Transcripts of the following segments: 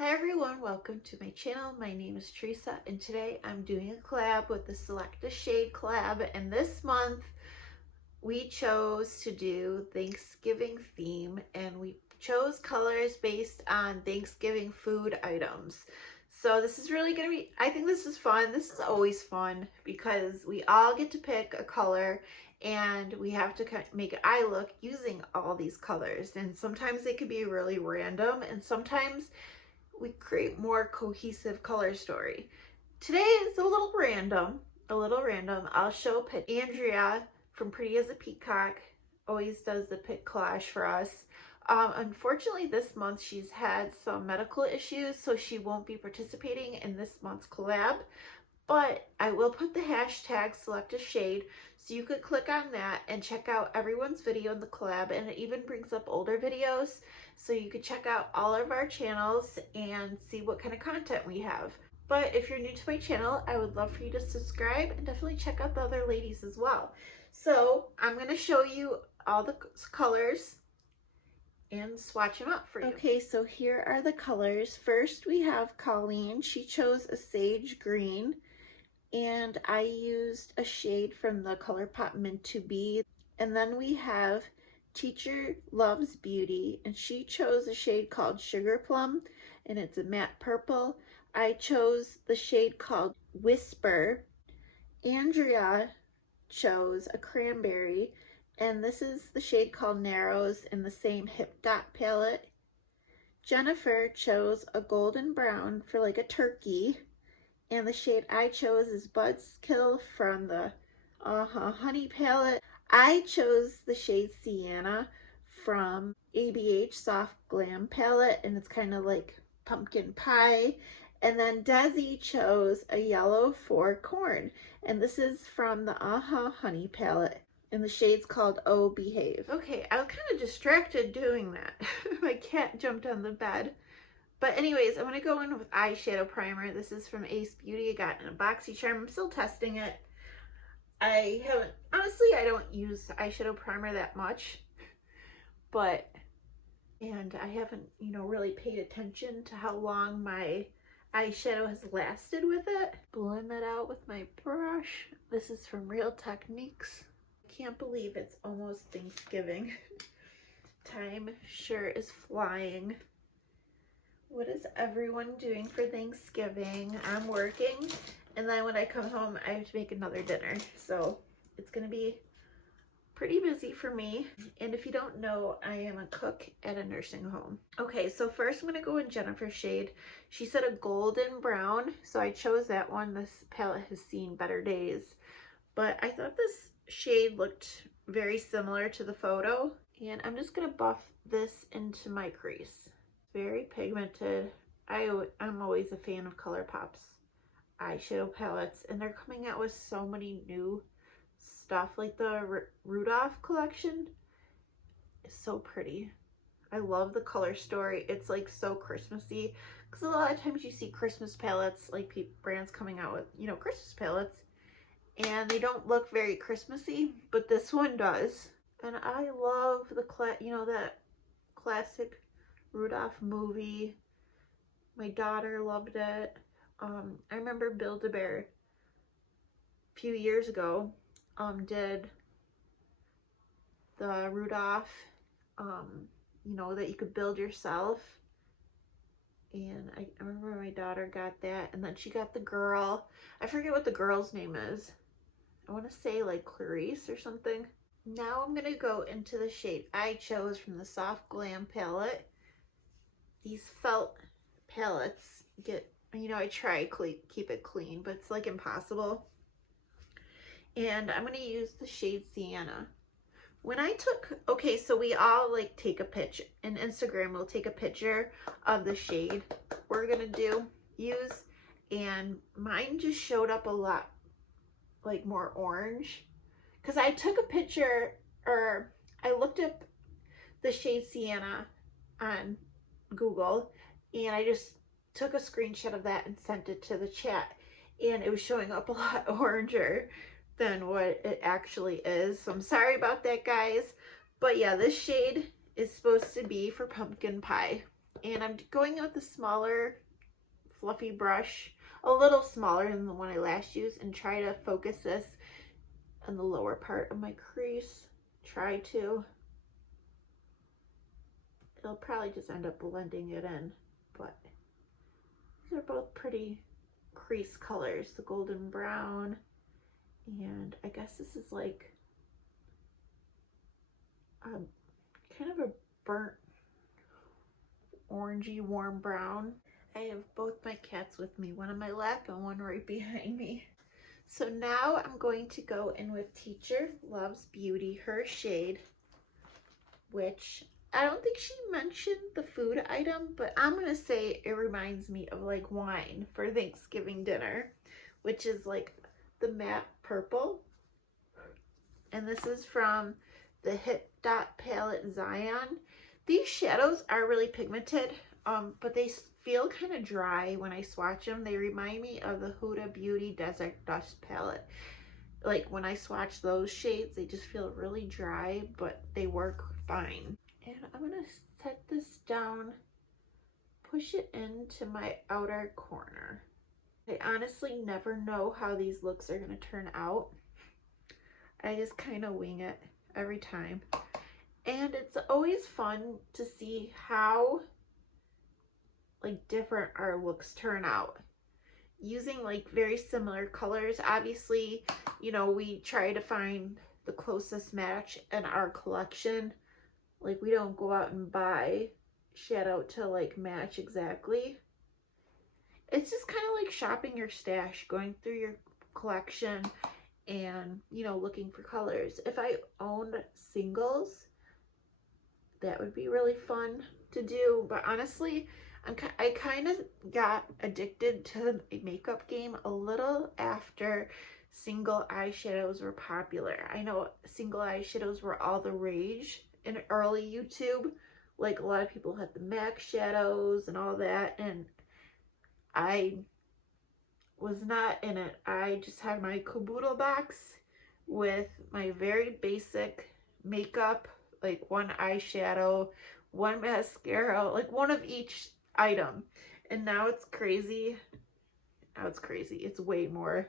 Hi everyone, welcome to my channel. My name is Teresa and today I'm doing a collab with the Select a Shade collab, and this month we chose to do Thanksgiving theme and we chose colors based on Thanksgiving food items. So this is really going to be, I think this is fun. This is always fun because we all get to pick a color and we have to make an eye look using all these colors, and sometimes they could be really random and sometimes we create more cohesive color story. Today is a little random, I'll show a pic. Andrea from Pretty as a Peacock always does the pic collage for us. Unfortunately, this month she's had some medical issues, so she won't be participating in this month's collab, but I will put the hashtag select a shade so you could click on that and check out everyone's video in the collab, and it even brings up older videos so you could check out all of our channels and see what kind of content we have. But if you're new to my channel, I would love for you to subscribe and definitely check out the other ladies as well. So I'm going to show you all the colors and swatch them up for you. Okay, so here are the colors. First we have Colleen. She chose a sage green, and I used a shade from the ColourPop Mint to Be. And then we have Teacher Loves Beauty, and she chose a shade called Sugar Plum, and it's a matte purple. I chose the shade called Whisper. Andrea chose a cranberry, and this is the shade called Narrows in the same Hip Dot palette. Jennifer chose a golden brown for like a turkey, and the shade I chose is Buzzkill from the Honey palette. I chose the shade Sienna from ABH Soft Glam palette, and it's kind of like pumpkin pie. And then Desi chose a yellow for corn, and this is from the Honey palette, and the shade's called Oh Behave. Okay, I was kind of distracted doing that. My cat jumped on the bed. But anyways, I'm going to go in with eyeshadow primer. This is from Ace Beauty. I got in a BoxyCharm. I'm still testing it. Honestly, I don't use eyeshadow primer that much. And I haven't, really paid attention to how long my eyeshadow has lasted with it. Blend that out with my brush. This is from Real Techniques. I can't believe it's almost Thanksgiving. Time sure is flying. What is everyone doing for Thanksgiving? I'm working, and then when I come home, I have to make another dinner. So it's gonna be pretty busy for me. And if you don't know, I am a cook at a nursing home. Okay, so first I'm gonna go in Jennifer's shade. She said a golden brown, so I chose that one. This palette has seen better days, but I thought this shade looked very similar to the photo, and I'm just gonna buff this into my crease. Very pigmented. I'm always a fan of ColourPop's eyeshadow palettes, and they're coming out with so many new stuff. Like the Rudolph collection is so pretty. I love the color story. It's like so Christmassy, because a lot of times you see Christmas palettes, like brands coming out with, Christmas palettes, and they don't look very Christmassy, but this one does. And I love the that classic Rudolph movie. My daughter loved it. I remember Build-A-Bear a few years ago did the Rudolph, that you could build yourself, and I remember my daughter got that, and then she got the girl. I forget what the girl's name is. I want to say like Clarice or something. Now I'm gonna go into the shade I chose from the Soft Glam palette. These felt palettes I try keep it clean, but it's like impossible. And I'm going to use the shade Sienna. So we all take a picture, and Instagram will take a picture of the shade we're going to use, and mine just showed up a lot more orange, because I took a picture, or I looked up the shade Sienna on Google, and I just took a screenshot of that and sent it to the chat, and it was showing up a lot oranger than what it actually is. So I'm sorry about that, guys. But yeah, this shade is supposed to be for pumpkin pie. And I'm going with the smaller fluffy brush, a little smaller than the one I last used, and try to focus this on the lower part of my crease. Try to. It'll probably just end up blending it in, but these are both pretty crease colors, the golden brown, and I guess this is like kind of a burnt orangey warm brown. I have both my cats with me, one on my lap and one right behind me. So now I'm going to go in with Teacher Loves Beauty, her shade, which I don't think she mentioned the food item, but I'm gonna say it reminds me of like wine for Thanksgiving dinner, which is like the matte purple. And this is from the Hit Dot palette Zion. These shadows are really pigmented, but they feel kind of dry when I swatch them. They remind me of the Huda Beauty Desert Dust palette. Like when I swatch those shades, they just feel really dry, but they work fine. And I'm gonna set this down, push it into my outer corner. I honestly never know how these looks are gonna turn out. I just kind of wing it every time. And it's always fun to see how like different our looks turn out. Using like very similar colors, obviously, you know, we try to find the closest match in our collection. Like we don't go out and buy shadow to like match exactly. It's just kind of like shopping your stash, going through your collection and, you know, looking for colors. If I owned singles, that would be really fun to do. But honestly, I kind of got addicted to the makeup game a little after single eyeshadows were popular. I know single eyeshadows were all the rage in early YouTube. Like a lot of people had the MAC shadows and all that, and I was not in it. I just had my caboodle box with my very basic makeup, like one eyeshadow, one mascara, like one of each item. And now it's crazy. Now it's crazy. It's way more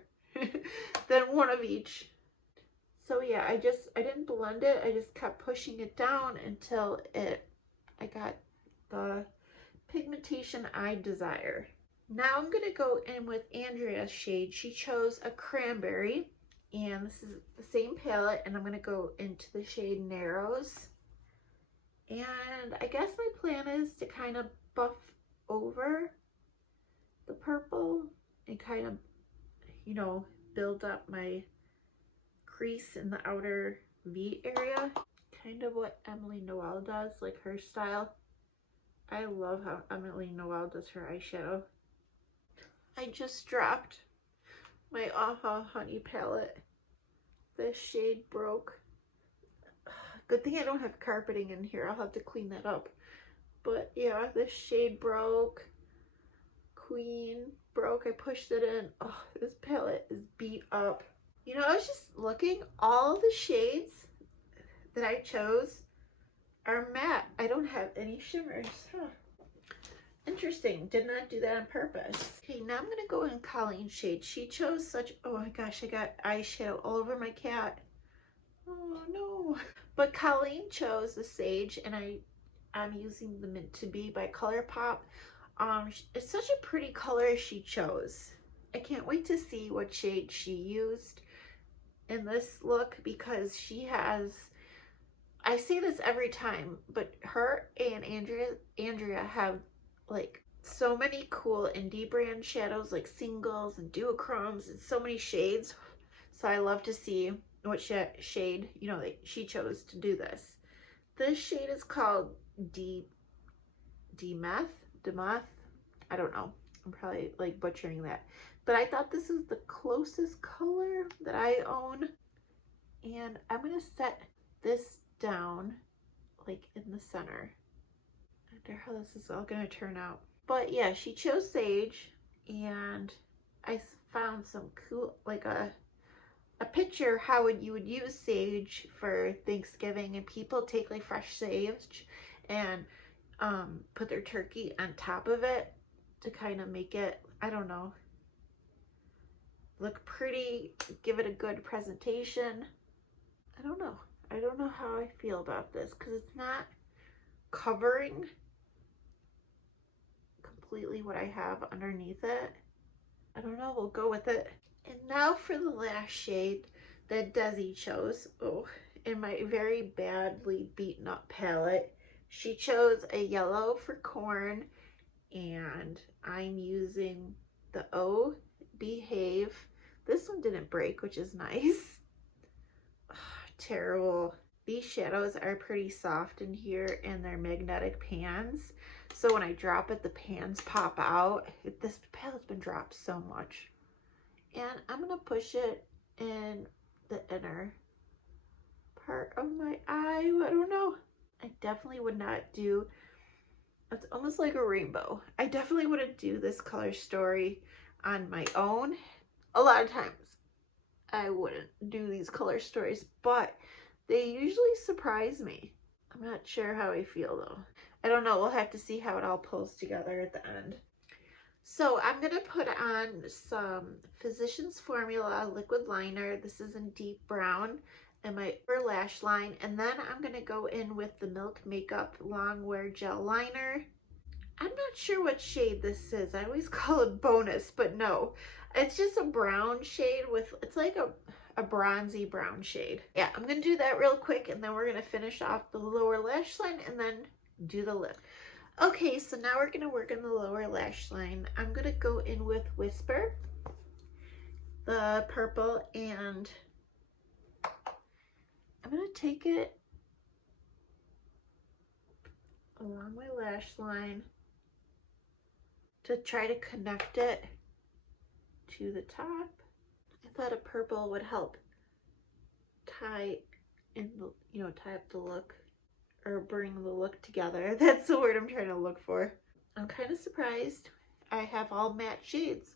than one of each. So yeah, I didn't blend it. I just kept pushing it down until I got the pigmentation I desire. Now I'm going to go in with Andrea's shade. She chose a cranberry, and this is the same palette, and I'm going to go into the shade Narrows. And I guess my plan is to kind of buff over the purple and kind of, you know, build up my crease in the outer V area. Kind of what Emily Noel does, like her style. I love how Emily Noel does her eyeshadow. I just dropped my Aha Honey palette. This shade broke. Good thing I don't have carpeting in here. I'll have to clean that up. But yeah, this shade broke. Queen broke. I pushed it in. Oh, this palette is beat up. You know, I was just looking. All the shades that I chose are matte. I don't have any shimmers. Huh. Interesting. Did not do that on purpose. Okay, now I'm going to go in Colleen's shade. She chose such... Oh my gosh, I got eyeshadow all over my cat. Oh no. But Colleen chose the Sage, and I'm using the Mint to Be by ColourPop. It's such a pretty color she chose. I can't wait to see what shade she used in this look, because she has... I say this every time, but her and Andrea have like so many cool indie brand shadows, like singles and duochromes and so many shades. So I love to see what shade, you know, she chose to do this. This shade is called Demeth. I don't know. I'm probably like butchering that. But I thought this is the closest color that I own. And I'm going to set this down like in the center. I wonder how this is all going to turn out. But yeah, she chose Sage, and I found some cool, like a picture how you would use sage for Thanksgiving, and people take like fresh sage and put their turkey on top of it to kind of make it, I don't know, look pretty, give it a good presentation. I don't know. I don't know how I feel about this because it's not covering completely what I have underneath it. I don't know, we'll go with it. And now for the last shade that Desi chose. Oh, in my very badly beaten up palette, she chose a yellow for corn, and I'm using the O Behave. This one didn't break, which is nice. Oh, terrible. These shadows are pretty soft in here, and they're magnetic pans. So when I drop it, the pans pop out. This palette's been dropped so much. And I'm going to push it in the inner part of my eye. I don't know. I definitely would not do, it's almost like a rainbow. I definitely wouldn't do this color story on my own. A lot of times I wouldn't do these color stories, but they usually surprise me. I'm not sure how I feel though. I don't know. We'll have to see how it all pulls together at the end. So I'm going to put on some Physicians Formula liquid liner. This is in deep brown, and my upper lash line. And then I'm going to go in with the Milk Makeup Long Wear Gel Liner. I'm not sure what shade this is. I always call it bonus, but no. It's just a brown shade with, it's like a bronzy brown shade. Yeah, I'm going to do that real quick, and then we're going to finish off the lower lash line and then do the lip. Okay, so now we're going to work on the lower lash line. I'm going to go in with Whisper, the purple, and I'm going to take it along my lash line to try to connect it to the top. I thought a purple would help tie in the, tie up the look, or bring the look together. That's the word I'm trying to look for. I'm kind of surprised I have all matte shades.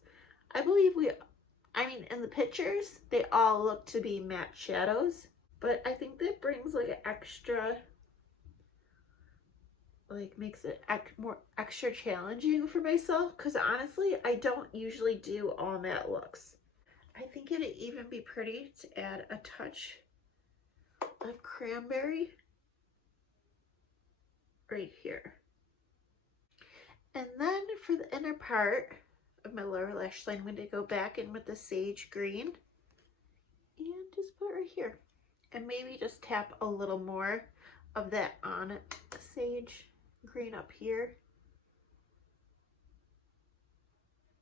I believe in the pictures, they all look to be matte shadows, but I think that brings like an extra, like makes it more extra challenging for myself, because honestly, I don't usually do all matte looks. I think it'd even be pretty to add a touch of cranberry right here. And then for the inner part of my lower lash line, I'm going to go back in with the sage green and just put it right here, and maybe just tap a little more of that on it, sage green up here,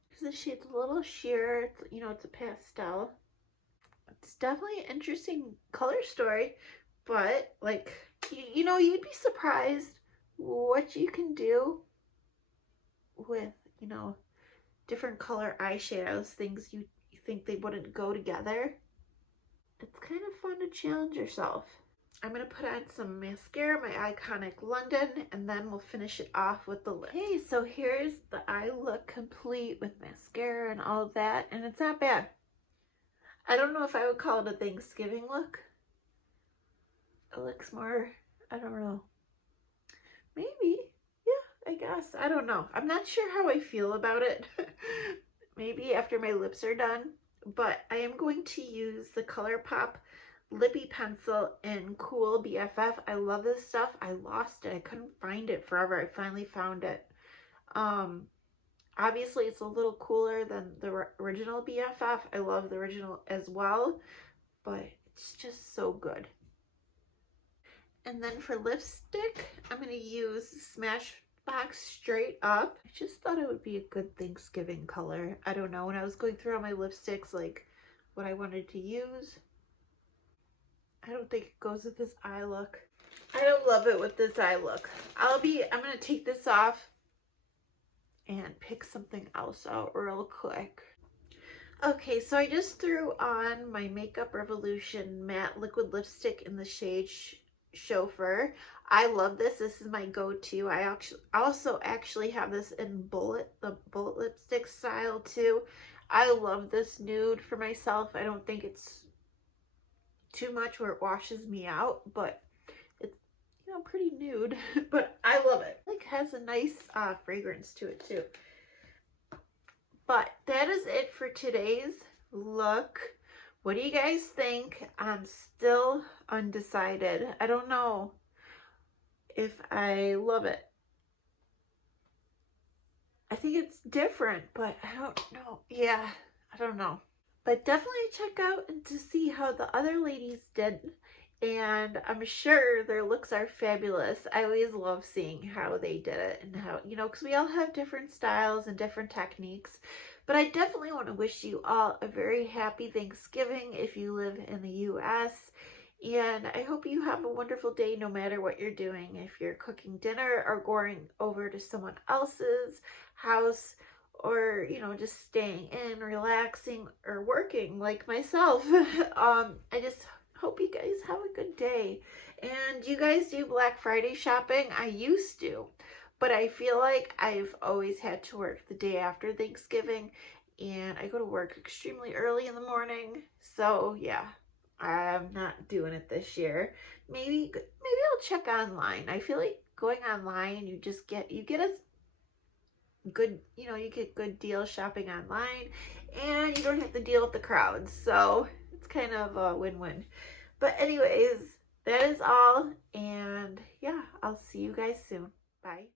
because the shade's a little sheer. It's, it's a pastel. It's definitely an interesting color story, but like, you'd be surprised what you can do with, different color eyeshadows, things you think they wouldn't go together. It's kind of fun to challenge yourself. I'm going to put on some mascara, my Iconic London, and then we'll finish it off with the lip. Okay, so here's the eye look complete with mascara and all of that, and it's not bad. I don't know if I would call it a Thanksgiving look. It looks more, I don't know. Maybe, yeah, I guess. I don't know. I'm not sure how I feel about it. Maybe after my lips are done. But I am going to use the ColourPop Lippy Pencil in Cool BFF. I love this stuff. I lost it. I couldn't find it forever. I finally found it. Obviously, it's a little cooler than the original BFF. I love the original as well. But it's just so good. And then for lipstick, I'm going to use Smashbox Straight Up. I just thought it would be a good Thanksgiving color. I don't know. When I was going through all my lipsticks, like what I wanted to use, I don't think it goes with this eye look. I don't love it with this eye look. I'm going to take this off and pick something else out real quick. Okay, so I just threw on my Makeup Revolution matte liquid lipstick in the shade Chauffeur. I love this. This is my go-to. I also actually have this in the bullet lipstick style too. I love this nude for myself. I don't think it's too much where it washes me out, but you know, pretty nude, but I love it. Like has a nice fragrance to it too. But that is it for today's look. What do you guys think? I'm still undecided. I don't know if I love it. I think it's different, but I don't know. Yeah, I don't know. But definitely check out and to see how the other ladies did. And I'm sure their looks are fabulous. I always love seeing how they did it and how, you know, because we all have different styles and different techniques. But I definitely want to wish you all a very happy Thanksgiving if you live in the U.S. And I hope you have a wonderful day no matter what you're doing. If you're cooking dinner or going over to someone else's house, or you know, just staying in, relaxing, or working like myself. I just hope you guys have a good day. And you guys do Black Friday shopping? I used to, but I feel like I've always had to work the day after Thanksgiving, and I go to work extremely early in the morning. So yeah, I'm not doing it this year. Maybe I'll check online. I feel like going online, you get a good, you know, you get good deals shopping online, and you don't have to deal with the crowds, so it's kind of a win-win. But anyways, that is all, and yeah, I'll see you guys soon. Bye.